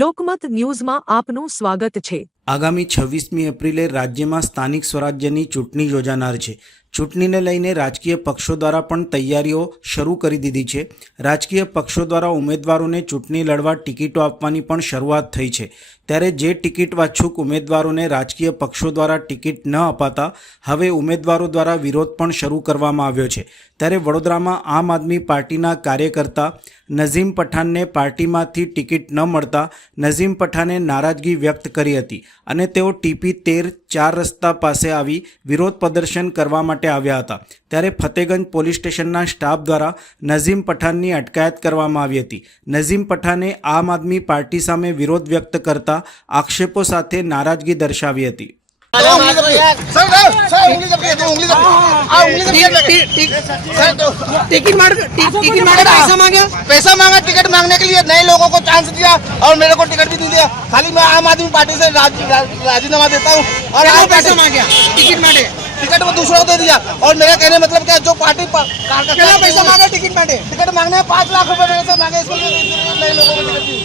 લોકમત ન્યૂઝમાં આપનું સ્વાગત છે। આગામી 26મી એપ્રિલે રાજ્યમાં સ્થાનિક સ્વરાજ્યની ચૂંટણી યોજાનાર છે। ચૂંટણીને લઈને રાજકીય પક્ષો દ્વારા પણ તૈયારીઓ શરૂ કરી દીધી છે। રાજકીય પક્ષો દ્વારા ઉમેદવારોને ચૂંટણી લડવા ટિકિટો આપવાની પણ શરૂઆત થઈ છે। ત્યારે જે ટિકિટ વાછુક ઉમેદવારોને રાજકીય પક્ષો દ્વારા ટિકિટ ન અપાતા હવે ઉમેદવારો દ્વારા વિરોધ પણ શરૂ કરવામાં આવ્યો છે। ત્યારે વડોદરામાં આમ આદમી પાર્ટીના કાર્યકર્તા નઝીમ પઠાણને પાર્ટીમાંથી ટિકિટ ન મળતા નઝીમ પઠાણે નારાજગી વ્યક્ત કરી હતી અને તેઓ ટીપી 13 4 રસ્તા પાસે આવી વિરોધ પ્રદર્શન કરવા માટે આવ્યા હતા। ત્યારે ફતેગંજ પોલીસ સ્ટેશનના સ્ટાફ દ્વારા નઝીમ પઠાણની અટકાયત કરવામાં આવી હતી। નઝીમ પઠાણે આમ આદમી પાર્ટી સામે વિરોધ વ્યક્ત કરતા આક્ષેપો સાથે નારાજગી દર્શાવી હતી। पैसा मांगा टिकट मांगने के लिए, नए लोगों को चांस दिया और मेरे को टिकट भी नहीं दिया। खाली मैं आम आदमी पार्टी से राजीनामा देता हूँ और पैसा मांगा टिकट वो दूसरों को दे दिया। और मेरा कहने मतलब क्या, जो पार्टी पैसा मांगा टिकट मांगे 5 लाख रुपए मेरे से मांगे, इसको नए लोगों को टिकट दी।